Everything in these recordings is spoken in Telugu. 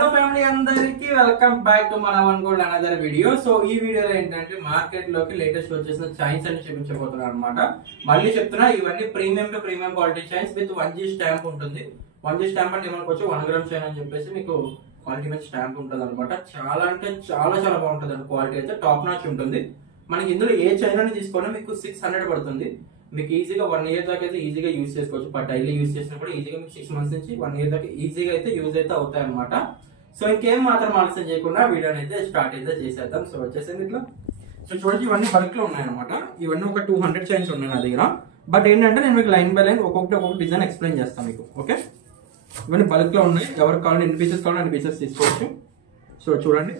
హలో ఫ్యామిలీ అందరికి వెల్కమ్ బ్యాక్ టు మన one gold another video. So ఈ వీడియోలో ఏంటంటే మార్కెట్ లోకి లేటెస్ట్ వచ్చేసిన చైన్స్ అని చూపించబోతున్నాను అనమాట. మళ్ళీ చెప్తున్నా, ఇవన్నీ premium to premium quality chains with 1G stamp ఉంటుంది. 1G స్టాంప్ అంటే ఏమనుకోవచ్చు, 1 గ్రామ్ చైన్ అని చెప్పేసి మీకు క్వాలిటీ మీద స్టాంప్ ఉంటుంది అనమాట. చాలా అంటే చాలా చాలా బాగుంటుంది అండి. క్వాలిటీ అయితే టాప్ నాచ్ ఉంటుంది. మనకి ఇందులో ఏ చైన్ అని తీసుకున్నా మీకు 600 పడుతుంది. మీకు ఈజీగా 1 ఇయర్ దాకా అయితే ఈజీగా యూజ్ చేసుకోవచ్చు. డైలీ యూజ్ చేసినా కూడా ఈజీగా మీకు 6 మంత్స్ నుంచి 1 ఇయర్ దాకా ఈజీగా అయితే యూజ్ అయితే అవుతాయి అనమాట. సో ఇంకేం మాత్రం ఆలస్యం చేయకుండా వీడియోని అయితే స్టార్ట్ అయితే చేసేద్దాం. సో వచ్చేసింది ఇట్లా. సో చూడండి, ఇవన్నీ బల్క్ లో ఉన్నాయన్నమాట. ఇవన్నీ ఒక 200 చైన్స్ ఉన్నాయి నా దగ్గర. బట్ ఏంటంటే నేను మీకు లైన్ బై లైన్ ఒక్కొక్క డిజైన్ ఎక్స్ప్లెయిన్ చేస్తాను మీకు. ఓకే, ఇవన్నీ బల్క్ లో ఉన్నాయి. ఎవరికి కావాలంటే ఎన్ని పీసెస్ కావాలంటే అన్ని పీసెస్ తీసుకోవచ్చు. సో చూడండి,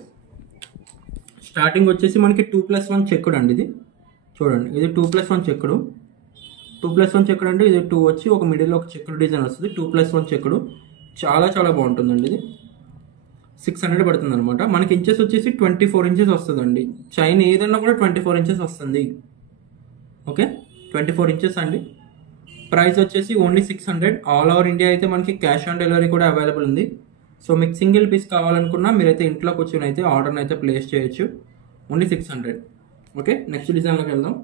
స్టార్టింగ్ వచ్చేసి మనకి 2+1 చెక్కుడు అండి. ఇది చూడండి, ఇది 2+1 చెక్కుడు. 2+1 చెక్కుడు అంటే ఇది 2 వచ్చి ఒక మిడిల్ లో ఒక చెక్కుడు డిజైన్ వస్తుంది. 2+1 చెక్కుడు చాలా చాలా బాగుంటుందండి. ఇది 600 పడుతుంది అనమాట. మనకి ఇంచెస్ వచ్చేసి 24 ఇంచెస్ వస్తుందండి. చైన్ ఏదన్నా కూడా 24 ఇంచెస్ వస్తుంది. ఓకే, 24 ఇంచెస్ అండి. ప్రైస్ వచ్చేసి ఓన్లీ 600. ఆల్ ఓవర్ ఇండియా అయితే మనకి క్యాష్ ఆన్ డెలివరీ కూడా అవైలబుల్ ఉంది. సో మీకు సింగిల్ పీస్ కావాలనుకున్నా మీరైతే ఇంట్లో కూర్చొని అయితే ఆర్డర్ని అయితే ప్లేస్ చేయొచ్చు. ఓన్లీ 600. ఓకే, నెక్స్ట్ డిజైన్లోకి వెళ్దాం.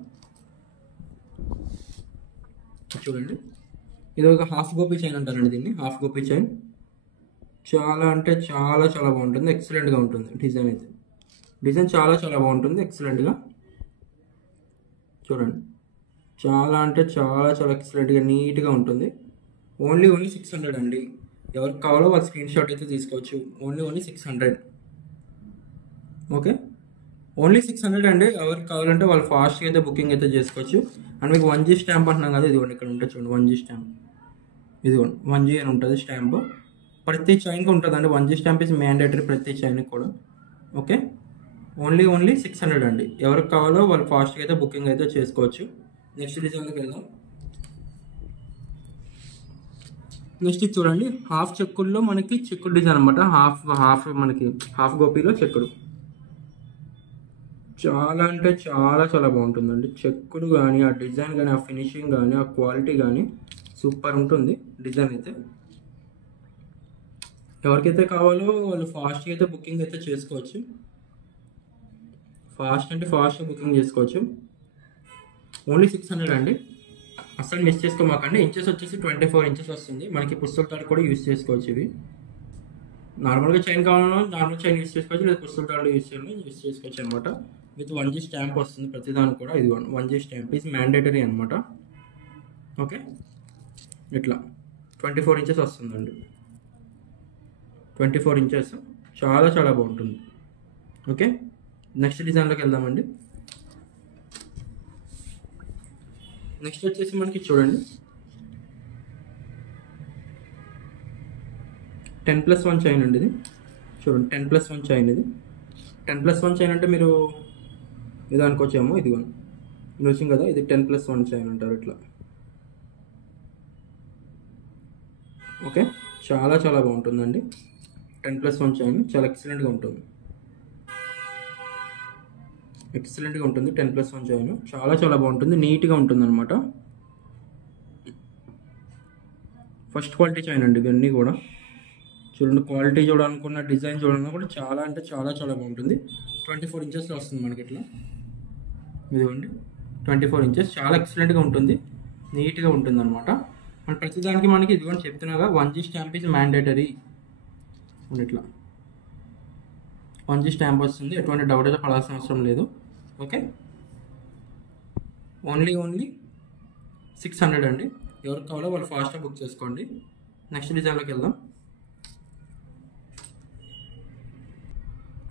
చూడండి, ఇది ఒక హాఫ్ గోపీ చైన్ అంటారండి దీన్ని. హాఫ్ గోపీ చైన్ చాలా అంటే చాలా చాలా బాగుంటుంది. ఎక్సలెంట్గా ఉంటుంది డిజైన్ అయితే. డిజైన్ చాలా చాలా బాగుంటుంది, ఎక్సలెంట్గా. చూడండి, చాలా అంటే చాలా చాలా ఎక్సలెంట్గా నీట్గా ఉంటుంది. ఓన్లీ 600 అండి. ఎవరికి కావాలో వాళ్ళు స్క్రీన్ షాట్ అయితే తీసుకోవచ్చు. ఓన్లీ 600. ఓకే, ఓన్లీ 600 అండి. ఎవరికి కావాలంటే వాళ్ళు ఫాస్ట్గా అయితే బుకింగ్ అయితే చేసుకోవచ్చు. అండ్ మీకు 1G స్టాంప్ అంటున్నాం కదా, ఇదిగోండి ఇక్కడ ఉంటుంది చూడండి. 1G స్టాంప్ ఇదిగోండి, 1G అని ఉంటుంది స్టాంప్. ప్రతి చైన్కి ఉంటుందండి. 1G స్టాంప్ ఇస్ మ్యాండేటరీ ప్రతి చైన్కి కూడా. ఓకే, ఓన్లీ 600 అండి. ఎవరికి కావాలో వాళ్ళు ఫాస్ట్గా అయితే బుకింగ్ అయితే చేసుకోవచ్చు. నెక్స్ట్ డిజైన్లోకి వెళ్దాం. నెక్స్ట్ చూడండి, హాఫ్ చెక్కుల్లో మనకి చెక్కుడు డిజైన్ అనమాట. మనకి హాఫ్ గోపీలో చెక్కుడు చాలా అంటే చాలా చాలా బాగుంటుందండి. చెక్కుడు కానీ, ఆ డిజైన్ కానీ, ఆ ఫినిషింగ్ కానీ, ఆ క్వాలిటీ కానీ సూపర్ ఉంటుంది డిజైన్ అయితే. ఎవరికైతే కావాలో వాళ్ళు ఫాస్ట్గా అయితే బుకింగ్ అయితే చేసుకోవచ్చు. ఫాస్ట్గా బుకింగ్ చేసుకోవచ్చు. ఓన్లీ 600 అండి. అస్సలు మిస్ చేసుకోమాకండి. ఇంచెస్ వచ్చేసి 24 ఇంచెస్ వస్తుంది. మనకి పుస్తల తాడు కూడా యూజ్ చేసుకోవచ్చు. ఇవి నార్మల్గా చైన్ కావాలన్నా నార్మల్ చైన్ యూజ్ చేసుకోవచ్చు, లేదా పుస్తల తాడు యూజ్ చేసుకోవచ్చు అనమాట. విత్ 1G స్టాంప్ వస్తుంది ప్రతిదానికి కూడా. ఇది 1G స్టాంప్ ఈజ్ మ్యాండేటరీ అనమాట. ఓకే, ఇట్లా 24 ఇంచెస్ వస్తుందండి. 24 ఇంచెస్ చాలా చాలా బాగుంటుంది. ఓకే, నెక్స్ట్ డిజైన్లోకి వెళ్దామండి. నెక్స్ట్ వచ్చేసి మనకి చూడండి 10+1 చైన్ అండి. ఇది చూడండి, 10+1 చైన్. ఇది 10+1 చైన్ అంటే మీరు ఇది అనుకోవచ్చేమో. ఇదిగో ఇది వచ్చింది కదా, ఇది 10+1 చైన్ అంటారు ఇట్లా. ఓకే, చాలా చాలా బాగుంటుందండి. 10+1 చైన్ చాలా ఎక్సలెంట్గా ఉంటుంది. 10+1 చైన్ చాలా చాలా బాగుంటుంది, నీట్గా ఉంటుంది అనమాట. ఫస్ట్ క్వాలిటీ చైన్ అండి ఇవన్నీ కూడా. చూడండి, క్వాలిటీ చూడాలనుకున్న, డిజైన్ చూడాలన్నా కూడా చాలా అంటే చాలా చాలా బాగుంటుంది. 24 ఇంచెస్లో వస్తుంది మనకి ఇట్లా. ఇదిగోండి, 24 ఇంచెస్ చాలా ఎక్సలెంట్గా ఉంటుంది, నీట్గా ఉంటుంది అనమాట. మన ప్రతిదానికి మనకి ఇదిగోండి చెప్తున్నాగా 1G స్టాంప్ ఈజ్ మ్యాండేటరీ. ఇట్లా 1G స్టాంప్ వస్తుంది. ఎటువంటి డౌట్ అయితే పడాల్సిన అవసరం లేదు. ఓకే, ఓన్లీ 600 అండి. ఎవరికి కావాలో వాళ్ళు ఫాస్ట్గా బుక్ చేసుకోండి. నెక్స్ట్ డిజైన్లోకి వెళ్దాం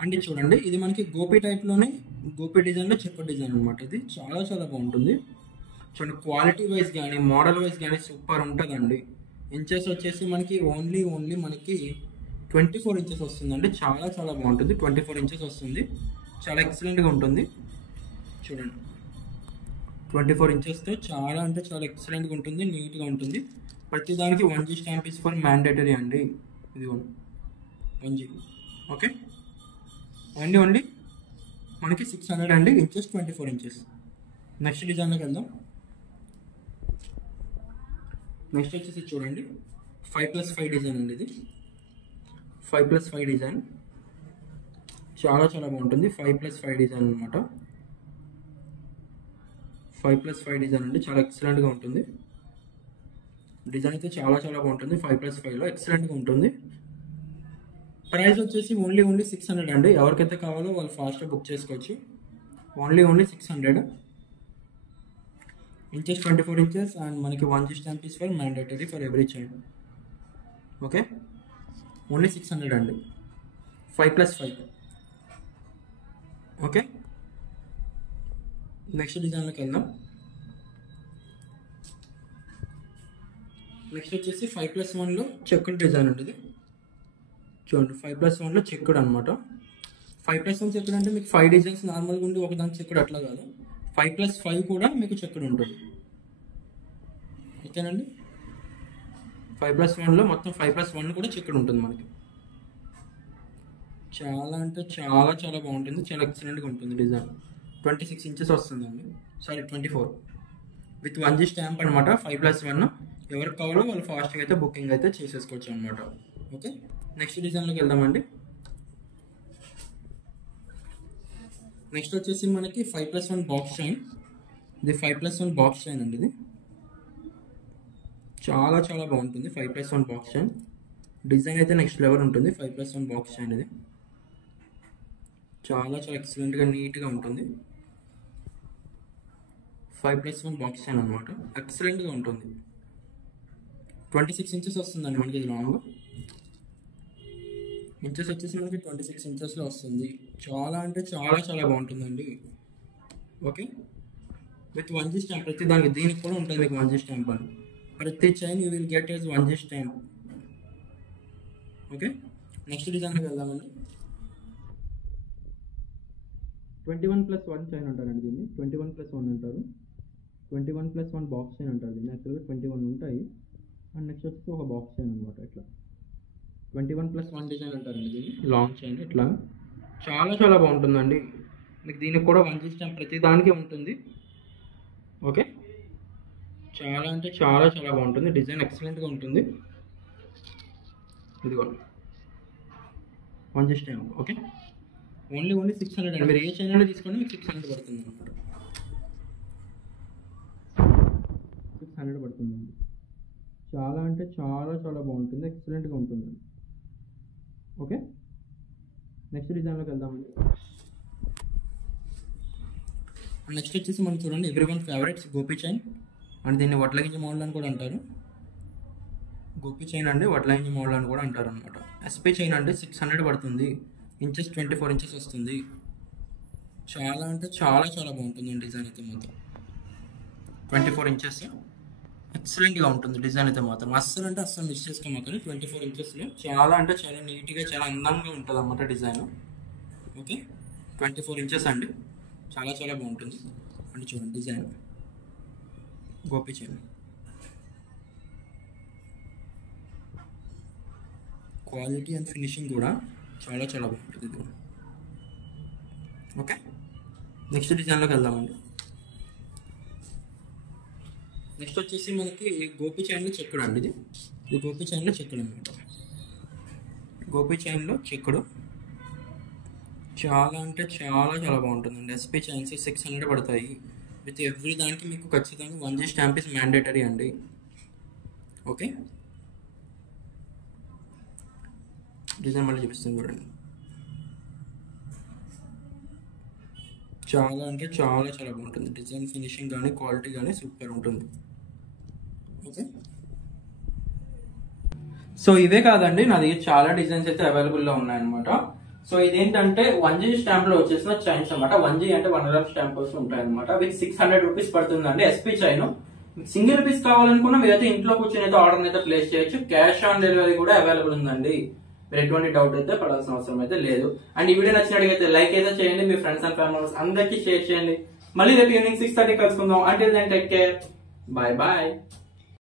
అండి. చూడండి, ఇది మనకి గోపీ టైప్లోనే, గోపీ డిజైన్లో చెక్కుడు డిజైన్ అనమాట. ఇది చాలా చాలా బాగుంటుంది. చూడండి, క్వాలిటీ వైజ్ కానీ, మోడల్ వైజ్ కానీ సూపర్ ఉంటుందండి. ఇంచెస్ వచ్చేసి మనకి ఓన్లీ మనకి 24 ఇంచెస్ వస్తుందండి. చాలా చాలా బాగుంటుంది. 24 ఇంచెస్ వస్తుంది, చాలా ఎక్సలెంట్గా ఉంటుంది. చూడండి, 24 ఇంచెస్తో చాలా అంటే చాలా ఎక్సలెంట్గా ఉంటుంది, నీట్గా ఉంటుంది. ప్రతిదానికి 1G stamp is for mandatory అండి. ఇది 1G. ఓకే, ఓన్లీ మనకి 600 అండి. Inches 24 inches. నెక్స్ట్ డిజైన్లోకి వెళ్దాం. నెక్స్ట్ వచ్చేసి చూడండి 5+5 డిజైన్ అండి. ఇది 5+5 డిజైన్ చాలా చాలా బాగుంటుంది. 5+5 డిజైన్ అనమాట. 5+5 డిజైన్ అండి, చాలా ఎక్సలెంట్గా ఉంటుంది. డిజైన్ అయితే చాలా చాలా బాగుంటుంది. 5+5లో ఎక్సలెంట్గా ఉంటుంది. ప్రైస్ వచ్చేసి ఓన్లీ 600 అండి. ఎవరికైతే కావాలో వాళ్ళు ఫాస్ట్గా బుక్ చేసుకోవచ్చు. ఓన్లీ 600. ఇంచెస్ 24 ఇంచెస్ అండ్ మనకి 1G stamp is for mandatory for every child. Okay, only 600 అండి. 5+5. ఓకే, నెక్స్ట్ డిజైన్లోకి వెళ్దాం. నెక్స్ట్ వచ్చేసి 5+1లో చెక్కుడు డిజైన్ ఉంటుంది. చూడండి, 5+1లో చెక్కుడు అనమాట. 5+1 చెక్కుడు అంటే మీకు 5 డిజైన్స్ నార్మల్గా ఉండి ఒకదాని చెక్కుడు అట్లా కాదు. 5+5 కూడా మీకు చెక్కుడు ఉంటుంది. ఓకేనండి, 5+1లో మొత్తం 5+1 కూడా చెక్కుడు ఉంటుంది మనకి. చాలా అంటే చాలా చాలా బాగుంటుంది. చాలా ఎక్సలెంట్గా ఉంటుంది డిజైన్. 26 ఇంచెస్ వస్తుందండి, సారీ 24 విత్ 1G స్టాంప్ అనమాట. 5+1 ఎవరికి కావాలో వాళ్ళు ఫాస్ట్గా అయితే బుకింగ్ అయితే చేసేసుకోవచ్చు అనమాట. ఓకే, నెక్స్ట్ డిజైన్లోకి వెళ్దామండి. నెక్స్ట్ వచ్చేసి మనకి 5+1 బాక్స్ చైన్. ఇది 5+1 బాక్స్ చైన్ అండి. ఇది చాలా చాలా బాగుంటుంది. 5+1 బాక్స్ చైన్ డిజైన్ అయితే నెక్స్ట్ లెవెల్ ఉంటుంది. 5+1 బాక్స్ చైన్ ఇది చాలా చాలా ఎక్సలెంట్గా నీట్గా ఉంటుంది. 5+1 బాక్స్ చైన్ అనమాట, ఎక్సలెంట్గా ఉంటుంది. 26 ఇంచెస్ వస్తుందండి మనకి. ఇది లాంగ్ ఇంచెస్ వచ్చేసి మనకి 26 ఇంచెస్లో వస్తుంది. చాలా అంటే చాలా చాలా బాగుంటుందండి. Okay, with 1G stamp. ప్రతి దానికి దీనికి కూడా ఉంటుంది మీకు 1G స్టాంప్ అని. ప్రతి chain you will get as 1G stamp. Okay, next డిజైన్కి వెళ్దామండి. 21+1 చైన్ అంటారండి దీన్ని. 21+1 అంటారు. 21+1 బాక్స్ చైన్ అంటారు దీన్ని. యాక్చువల్గా 21 ఉంటాయి. అండ్ నెక్స్ట్ వచ్చి ఒక బాక్స్ చైన్ అనమాట. ఇట్లా 21+1 డిజైన్ అంటారండి దీన్ని. లాంగ్ చైన్ ఇట్లా చాలా చాలా బాగుంటుందండి. మీకు దీనికి కూడా 1G స్టాంప్ ప్రతి దానికి ఉంటుంది. ఓకే, చాలా అంటే చాలా చాలా బాగుంటుంది. డిజైన్ ఎక్సలెంట్గా ఉంటుంది. ఇదిగోండి 1G స్టాంప్. ఓకే, ఓన్లీ 600 అండి. మీరు ఏ చైన్ అయినా తీసుకోండి మీకు 600 పడుతుంది అనమాట. 600 పడుతుందండి. చాలా అంటే చాలా చాలా బాగుంటుంది. ఎక్సలెంట్గా ఉంటుంది. ఓకే, నెక్స్ట్ డిజైన్లోకి వెళ్దామండి. నెక్స్ట్ వచ్చేసి మనం చూడండి, everyone favourites Gopi chain and దీన్ని వడ్లగింజ మోడల్ అని కూడా అంటారు. గోపి చైన్ అండి, వడ్లగింజ మోడల్ అని కూడా అంటారు అనమాట. ఎస్పీ చైన్ అంటే 600 పడుతుంది. ఇంచెస్ 24 ఇంచెస్ వస్తుంది. చాలా అంటే చాలా చాలా బాగుంటుంది డిజైన్ అయితే మాత్రం. 24 ఇంచెస్ ఎక్సలెంట్గా ఉంటుంది డిజైన్ అయితే మాత్రం. అస్సలు అంటే అస్సలు మిస్ చేసుకోమాకండి. 24 ఇంచెస్లో చాలా అంటే చాలా నీట్గా చాలా అందంగా ఉంటుంది అన్నమాట డిజైన్. ఓకే, 24 ఇంచెస్ అండి, చాలా చాలా బాగుంటుంది. అంటే చూడండి design Gopi chain. Quality and finishing కూడా చాలా చాలా బాగుంటుంది ఇది. ఓకే, నెక్స్ట్ డిజైన్లోకి వెళ్దామండి. నెక్స్ట్ వచ్చేసి మనకి గోపి చైన్లో చెక్కుడు అండి. ఇది గోపి చైన్లో చెక్కుడు అనమాట. గోపి చైన్లో చెక్కుడు చాలా అంటే చాలా చాలా బాగుంటుందండి. ఎస్పీ చైన్స్ 600 పడతాయి. విత్ ఎవ్రీ దానికి మీకు ఖచ్చితంగా 1G స్టాంప్ ఇస్ మ్యాండేటరీ అండి. ఓకే, డిజైన్ మళ్ళీ చూపిస్తుంది చూడండి. చాలా అంటే చాలా చాలా బాగుంటుంది. డిజైన్ ఫినిషింగ్ కానీ క్వాలిటీ కానీ సూపర్ ఉంటుంది. ఓకే, సో ఇవే కాదండి, నా దగ్గర చాలా డిజైన్స్ అయితే అవైలబుల్లో ఉన్నాయన్నమాట. సో ఇదేంటంటే 1G స్టాంప్ లో వచ్చేసిన చైన్స్ అనమాట. 1G అంటే 1 గ్రామ్ స్టాంప్ కోసం ఉంటాయి అనమాట. విత్ 600 రూపీస్ పడుతుందండి ఎస్పీ చైన్. సింగిల్ పీస్ కావాలనుకున్నా మీరైతే ఇంట్లో కూర్చొని అయితే ఆర్డర్ అయితే ప్లేస్ చేయొచ్చు. క్యాష్ ఆన్ డెలివరీ కూడా అవైలబుల్ ఉందండి. మీరు ఎటువంటి డౌట్ అయితే పడాల్సిన అవసరం అయితే లేదు. అండ్ ఈ వీడియో నచ్చినట్లయితే లైక్ అయితే చేయండి. మీ ఫ్రెండ్స్ అండ్ ఫ్యామిలీ అందరికీ షేర్ చేయండి. మళ్ళీ రేపు ఈవినింగ్ 6:30 కలుసుకుందాం. Until then take care, bye bye.